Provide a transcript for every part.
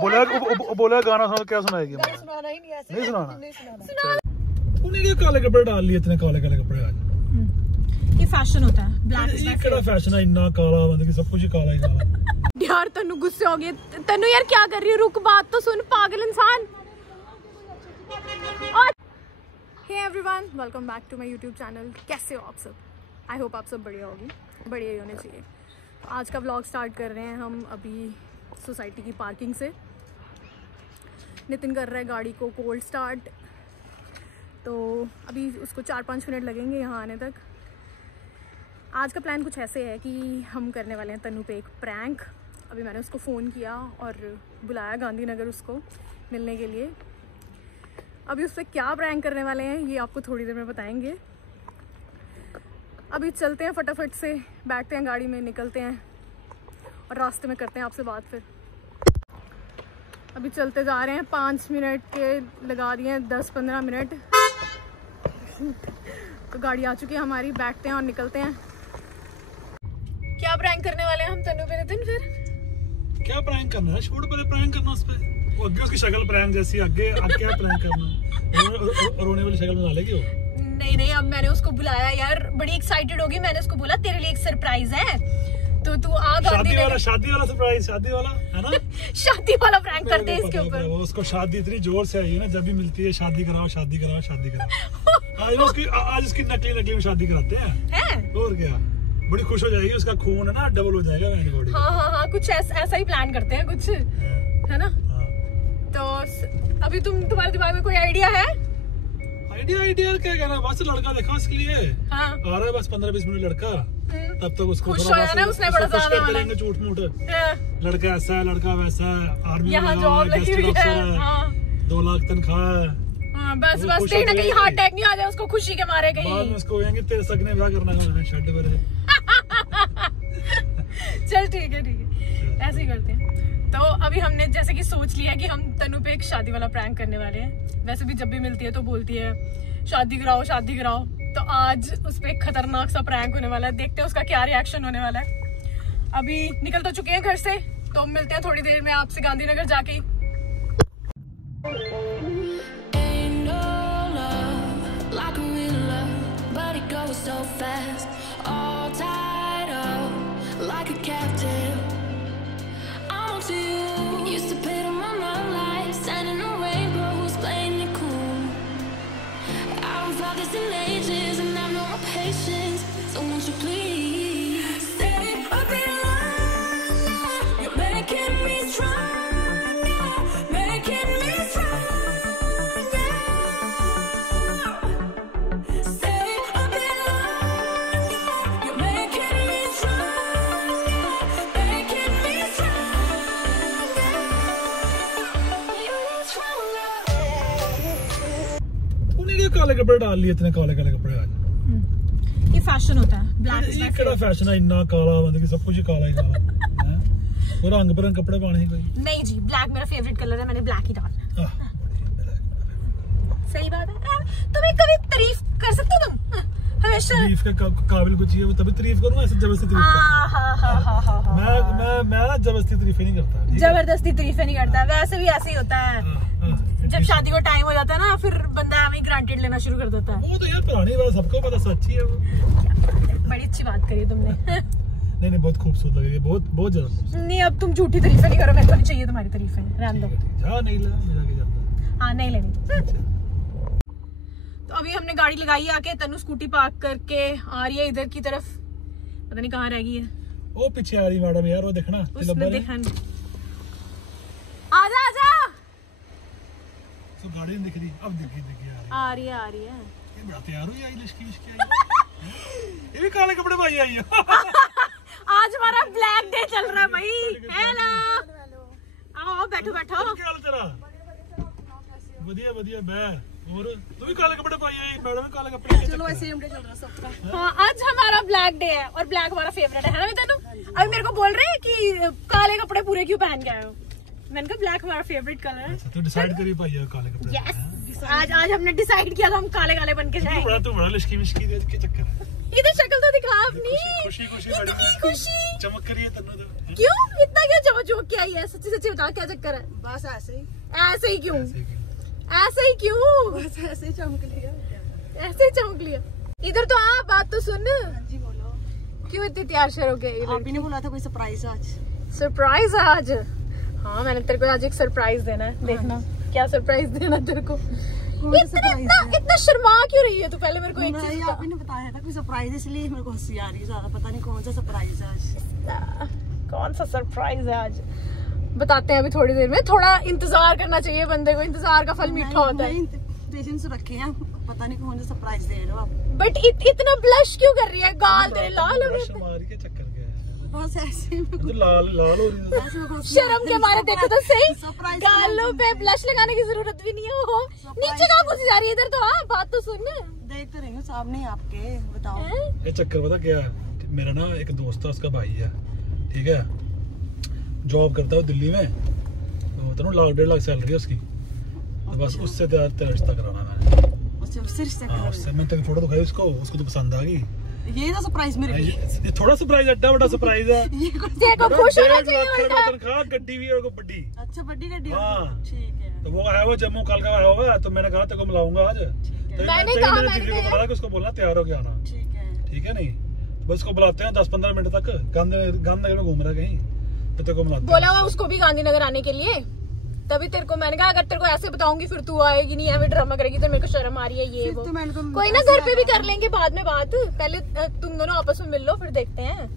बोला गाना सुना, क्या सुनाएगी? सुनाना ही नहीं सुनाना। तूने क्या काले कपड़े डाल लिए, इतने काले काले कपड़े आज? ये फैशन होता है, ब्लैक ये केड़ा फैशन है इतना काला, मतलब कि सब कुछ ही काला ही काला। यार तन्नू गुस्से हो गए। तन्नू यार क्या कर रही है, रुक बात तो सुन पागल इंसान। और hey everyone, welcome back to my YouTube channel. कैसे हो आप सब? आई होप आप सब बढ़िया होगी, बढ़िया ही होने चाहिए। आज का व्लॉग स्टार्ट कर रहे हैं हम अभी सोसाइटी की पार्किंग से। नितिन कर रहा है गाड़ी को कोल्ड स्टार्ट, तो अभी उसको 4-5 मिनट लगेंगे यहाँ आने तक। आज का प्लान कुछ ऐसे है कि हम करने वाले हैं तन्नू पे एक प्रैंक। अभी मैंने उसको फ़ोन किया और बुलाया गांधीनगर उसको मिलने के लिए। अभी उस पर क्या प्रैंक करने वाले हैं ये आपको थोड़ी देर में बताएंगे। अभी चलते हैं फटाफट से, बैठते हैं गाड़ी में, निकलते हैं और रास्ते में करते हैं आपसे बात। फिर अभी चलते जा रहे हैं, 5 मिनट के लगा दिए हैं, 10-15 मिनट। तो गाड़ी आ चुकी है हमारी, बैठते हैं और निकलते हैं। क्या प्रैंक करने वाले हैं हम तन्नू पे नितिन? फिर क्या प्रैंक करना है? छोड़ पहले प्रैंक करना उस पे। वो आगे उसकी शक्ल प्रैंक जैसी, आगे क्या प्रैंक करना? रोने वाली शक्ल बना लेगी वो। नहीं, अब मैंने उसको बुलाया यार, बड़ी एक्साइटेड होगी। मैंने उसको बोला तेरे लिए एक सरप्राइज है, तो तू आ। शादी वाला सरप्राइज, शादी वाला है ना? शादी वाला प्रैंक करते हैं इसके ऊपर। वो उसको शादी इतनी जोर से आई है ना, जब भी मिलती है शादी कराओ शादी कराओ शादी कराओ। आज उसकी नकली में शादी कराते हैं। और क्या, बड़ी खुश हो जाएगी, उसका खून है ना डबल हो जाएगा मेरी बॉडी। हाँ, कुछ ऐसा ही प्लान करते हैं कुछ, है ना? तो अभी तुम्हारे दिमाग में कोई आइडिया है? आइडिया क्या कहना, बस लड़का देखा उसके लिए। हाँ। आ रहा है बस 15-20 मिनट लड़का, तब तक उसको खुश हो जाना, उसने बड़ा ज्यादा करेंगे झूठ मूठ। लड़का ऐसा है, लड़का वैसा है, आर्मी यहाँ जॉब लगी हुई है, 2 लाख तनख्वाह है। बस कहीं ना कहीं हार्ट अटैक नहीं आ जाए उसको खुशी के मारे कहीं। बाद में उसको कहेंगे तेरे सगने ब्याह करना है शेड पर। चल ठीक है, ऐसे ही करते हैं। तो अभी हमने जैसे कि सोच लिया कि हम तन्नू पे एक शादी वाला प्रैंक करने वाले हैं। वैसे भी जब भी मिलती है तो बोलती है शादी कराओ शादी कराओ, तो आज उस पे एक खतरनाक सा प्रैंक होने वाला है। देखते हैं उसका क्या रिएक्शन होने वाला है। अभी निकल तो चुके हैं घर से, तो मिलते हैं थोड़ी देर में आपसे गांधीनगर जाके। काले कपड़े डाल लिए, इतने काले काले कपड़े आज? ये फैशन होता है, ब्लैक। ये केड़ा फैशन है इतना काला, मतलब कि सब कुछ ही काला ही काला। वो रंग बिरंग कपड़े पाने कोई नहीं जी, ब्लैक मेरा फेवरेट कलर है, मैंने ब्लैक ही डाला। सही बात है। तुम्हें कभी तारीफ कर सकते हो तुम? हमेशा तारीफ के काबिल कुछ है वो तभी तारीफ करूंगा, ऐसे जबरदस्ती तारीफ मैं ना जबरदस्ती तारीफ नहीं करता। जबरदस्ती तारीफ नहीं करता, वैसे भी ऐसे ही होता है। जब शादी को टाइम हो जाता है ना, फिर बंदा हमें ग्रांटेड लेना शुरू कर देता है। वो तो यार पुरानी बात, सबको पता, सच्ची है वो। बड़ी अच्छी बात करी तुमने। नहीं, बहुत खूबसूरत लग रही है, बहुत ज्यादा। नहीं, अब तुम झूठी तारीफें नहीं करो, मेरे को नहीं चाहिए तुम्हारी तारीफें, रहने दो। हाँ, नहीं लेना, हाँ नहीं लेनी। तो अभी हमने गाड़ी लगाई आके, तन्नू स्कूटी पार्क करके आ रही है इधर की तरफ, पता नहीं कहाँ रह गई है। वो पीछे आ रही मैडम यार, वो देखना आजा। तो गाड़ी नहीं दिख रही, अब दिख गई आ रही है। ये बड़ा तैयार हुई आई, लिशकी ये भी काले कपड़े भाई आई है। आज हमारा ब्लैक डे चल रहा है भाई। हेलो, आओ बैठो। क्या हाल तेरा? बढ़िया बे। और तू भी काले कपड़े पाई आई, मैडम भी काले कपड़े। चलो ऐसे ही चल रहा सबका। हाँ, आज हमारा ब्लैक डे है और ब्लैक हमारा फेवरेट है ना तन्नू? अभी मेरे को बोल रहे हैं कि काले कपड़े पूरे क्यों पहन के आए हो? मैंने कहा ब्लैक हमारा फेवरेट कलर है। अच्छा, तो डिसाइड करी पाई है काले कपड़े? यस, आज हमने डिसाइड किया था हम काले बन के जाएंगे। तू बड़ा लिशकी के चक्कर है। इधर शक्ल तो दिखा अपनी। खुशी खुशी खुशी चमक रही है तन्नू तो। क्यों इतना क्या चमक क्या है? सच्ची सच्ची बता क्या चक्कर है? बस ऐसे ही। ऐसे ही क्यों? ऐसे ही क्यों? बस ऐसे ही चमक लिया। ऐसे ही चमक लिया। इधर तो आ, बात तो सुन। जी बोलो। क्यों इतनी तैयार शर हो गई? आप ही ने बोला था कोई सरप्राइज आज। सरप्राइज है आज? हाँ मैंने तेरे को आज एक सरप्राइज देना है, देखना क्या सरप्राइज देना तेरे को। इतना शर्मा क्यों रही है तू? पहले मेरे को एक चीज आप ही ने बताया था कोई सरप्राइज, इसलिए मेरे को हंसी आ रही है ज्यादा। पता नहीं कौन सा सरप्राइज है आज। कौन सा सरप्राइज है आज बताते हैं अभी थोड़ी देर में। थोड़ा इंतजार करना चाहिए बंदे को, इंतजार का फल मीठा होता है। पेशेंस रखे हैं, पता नहीं कौन सा सरप्राइज दे रहे हो आप। बट इतना ब्लश क्यों कर रही है? गाल तेरे लाल हो गए। बस ऐसे लाल लाल हो रही है। शर्म के मारे देखो तो सही, गालों पे ब्लश लगाने की जरूरत भी नहीं है। वो नीचे कहाँ घुसी जा रही है? इधर तो हाँ, बात तो सुन। देख तो रही हूँ सामने आपके, बताओ। ये चक्कर पता क्या है? मेरा ना एक दोस्त है, उसका भाई है, ठीक है, जॉब करता है दिल्ली में, तो 1.5 लाख सैलरी है उसकी। तो बस उससे तेरा रिश्ता कराना मैंने। उससे रिश्ता कराना? उससे मैंने तेरी फोटो दिखाई उसको तो पसंद आ गई। ये ना सरप्राइज मेरे लिए। ये थोड़ा सरप्राइज, अड्डा बड़ा सरप्राइज है। देखो खुश होना चाहिए। तनख्वाह, गड्डी भी है बड़ी। अच्छा बड़ी गड्डी। हाँ ठीक है। तो वो आया हुआ जम्मू, कल का आया हुआ है, तो मैंने कहा तेरे को मिलाऊंगा आज। तो मैंने कहा दीदी को बोला कि उसको बोलना तैयार हो गया आना। ठीक है नहीं, बस उसको बुलाते हैं 10-15 मिनट तक। गांधीनगर में घूम रहा है कहीं, तो तेरे को मिलाते हैं। बोला हुआ उसको भी गांधीनगर आने के लिए, तभी तेरे को मैंने कहा अगर तेरे को ऐसे बताऊंगी फिर तू आएगी नहीं, ऐਵੇਂ ड्रामा करेगी तो मेरे को शर्म आ रही है ये वो। कोई ना घर पे भी कर लेंगे बाद में बात, पहले तुम दोनों आपस में मिल लो फिर देखते हैं।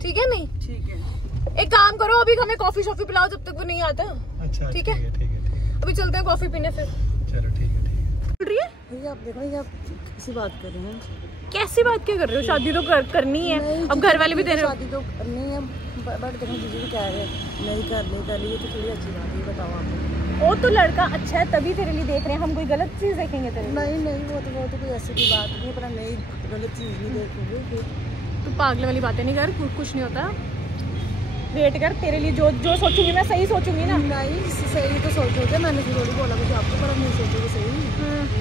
ठीक है नहीं? ठीक है। एक काम करो, अभी हमें कॉफी शॉफी पिलाओ जब तक वो नहीं आता। अच्छा ठीक है अभी चलते हैं कॉफी पीने फिर। चलो ठीक है। बोल रही है ये आप देखो, ये आप किसी बात कर रहे हैं। कैसी बात क्या कर रहे हो? शादी तो करनी है, अब घर वाले भी दे रहे हो। शादी तो करनी है, बट देखो जीजू भी कह रहे हैं नहीं कर ली, ये तो थोड़ी अच्छी बात है। बताओ आप। वो तो लड़का अच्छा है तभी तेरे लिए देख रहे हैं, हम कोई गलत चीज देखेंगे तेरे लिए? नहीं वो तो कोई ऐसी भी बात नहीं, पर नहीं गलत चीज नहीं देखोगे। तू पागल वाली बातें नहीं कर, कुछ नहीं होता। वेट कर, तेरे लिए जो सोचूंगी मैं सही सोचूंगी ना। नहीं सही तो सोचोगे, मैंने थोड़ी बोला कुछ आपको, पर अब नहीं सोचोगे सही।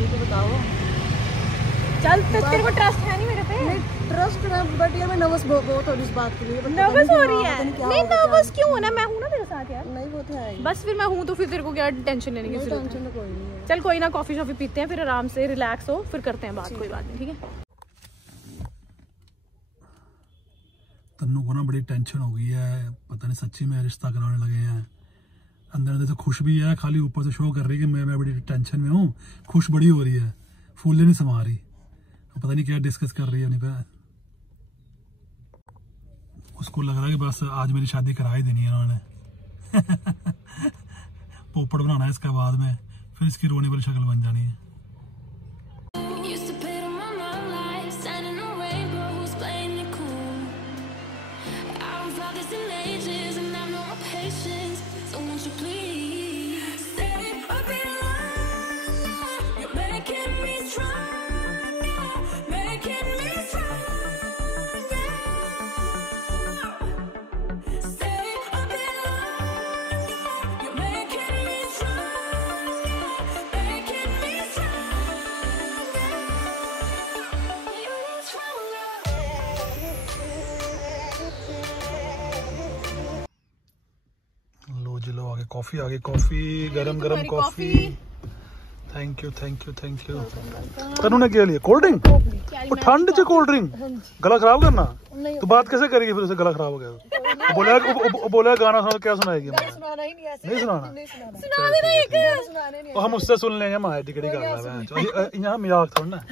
ये तो बताओ। चल तेरे को ट्रस्ट है नहीं मेरे पे? नहीं ट्रस्ट है, बट यार मैं नर्वस बहुत हो रही इस बात के लिए। नर्वस हो रही है? नहीं नर्वस क्यों होना, मैं हूँ ना तेरे साथ यार। नहीं वो तो है, बस फिर मैं हूँ तो फिर तेरे को क्या टेंशन लेने की जरूरत है? टेंशन तो कोई नहीं है। चल कोई ना, कॉफी शॉफी पीते हैं फिर आराम से रिलैक्स हो, फिर करते हैं बात। कोई बात नहीं, ठीक है। तन्नू को ना बड़ी टेंशन हो गई है, पता नहीं सच्ची में रिश्ता कराने लगे हैं। अंदर अंदर से खुश भी है, खाली ऊपर से शो कर रही है कि मैं बड़ी टेंशन में हूँ। खुश बड़ी हो रही है, फूले नहीं समा रही, पता नहीं क्या डिस्कस कर रही है उन्हीं पे। उसको लग रहा है कि बस आज मेरी शादी करा ही देनी है उन्होंने। पोपट बनाना है इसका बाद में, फिर इसकी रोने वाली शक्ल बन जानी है। कॉफी आ गई, कॉफी गरम गरम कॉफी। Thank you. तन्नू ने क्या लिया? Cold drink? वो ठंड च कोल्ड ड्रिंक गला खराब करना? तो बात कैसे करेगी फिर उसे गला खराब हो गया? बोला गाना सुना, क्या सुनाएगी? नहीं सुनाना, हम उससे सुन लेंगे। माँ टिकड़ी कर यहाँ मजाक थोड़ा ना।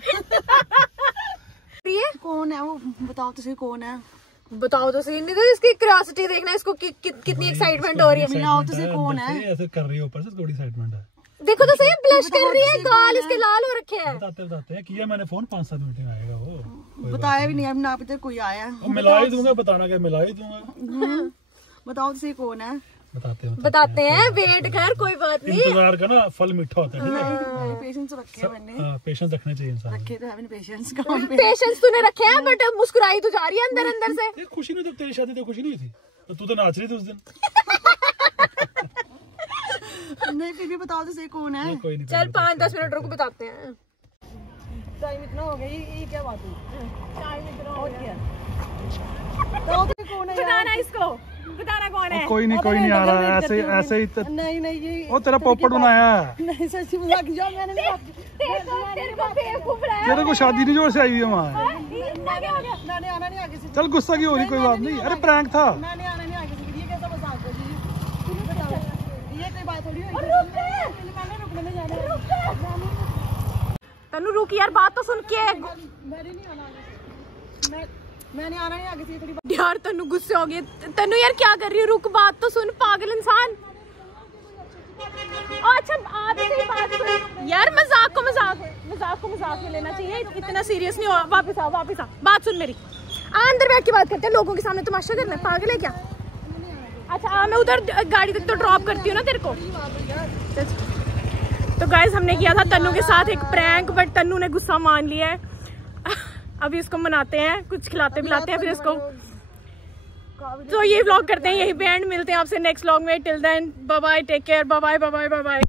कौन है वो? बताओ तो सही कौन है? बताओ तो सही। नहीं तो इसकी क्यूरियोसिटी देखना, इसको कितनी एक्साइटमेंट हो रही है। मिलाओ तो सही कौन है? ऐसे कर रही है ऊपर से, थोड़ी एक्साइटमेंट है। देखो तो सही, ब्लश कर रही है, गाल इसके लाल हो रखे हैं। बताते हैं किया मैंने फोन, 5-7 मिनट में आएगा वो। बताया भी नहीं अब ना, अभी तक कोई आया। मिला ही दूंगा, बताना क्या मिला ही दूंगा। बताओ तो सही कौन है? बताते हैं, वेट कर, कोई बात नहीं। इंतजार का ना फल मीठा होता है, ठीक है? पेशेंस रखे मैंने। पेशेंस रखने चाहिए इंसान। रखे तो है पेशेंस। पेशेंस तूने रखे हैं, बट मुस्कुराई तो जा रही है अंदर अंदर से। ये खुशी नहीं, जब तेरी शादी तो खुशी नहीं थी, तो तू तो नाच रही थी उस दिन। नहीं फिर भी बताओ तो सही कौन है? कोई नहीं, चल 5-10 मिनट रुक, बताते हैं। टाइम इतना हो गया, ये क्या बात हुई? टाइम इतना हो और गया। क्या तो कौन है बताना इसको, बताना कौन है। कोई नहीं आ रहा है, ऐसे ऐसे ही नहीं ये वो तेरा पोपट बनाया है। नहीं सच्ची मजाक जो मैंने तेरे को बेवकूफ बनाया। तेरे को शादी नहीं जोर से आई हुई है वहाँ। मैंने आना नहीं आगे से। चल गुस्सा की हो रही, कोई बात नहीं। अरे प्रैंक था। मैंने आना नहीं आगे से। ये कैसा मजाक है जी? तुम्हें बताओ ये कोई बात थोड़ी है। मैंने रुकने में जाना है। तनु रुक यार, बात तो सुन के। मैंने नहीं आना आगे से। मैंने आना नहीं आगे से। थोड़ी यार तनु गुस्से हो गई। तनु यार क्या कर रही है, रुक, बात तो सुन, पागल इंसान। अच्छा आप सही बात सुन यार, मजाक को मजाक में लेना चाहिए, इतना सीरियस नहीं हो। वापस आ, बात सुन मेरी। अंदर बैठ के बात करते हैं, लोगों के सामने तमाशा करना है, पागल है क्या? अच्छा मैं उधर गाड़ी तक तो ड्रॉप करती हूँ ना तेरे को। तो गाइस हमने किया था तन्नू के साथ एक प्रैंक, बट तन्नू ने गुस्सा मान लिया है। अभी इसको मनाते हैं, कुछ खिलाते पिलाते हैं फिर इसको। तो ये व्लॉग करते हैं यहीं पे एंड, मिलते हैं आपसे नेक्स्ट व्लॉग में। Till then bye bye, take care, bye bye.